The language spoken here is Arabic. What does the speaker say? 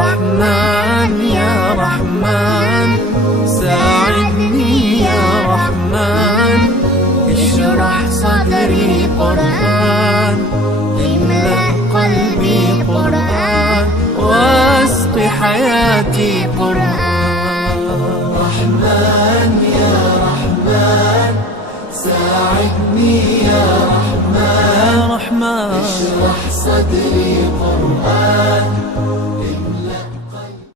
رحمن يا رحمن ساعدني يا رحمن، اشرح صدري قرآن، املأ قلبي قرآن، واسق حياتي قرآن. رحمن يا رحمن ساعدني يا رحمن، يا رحمن اشرح صدري قرآن،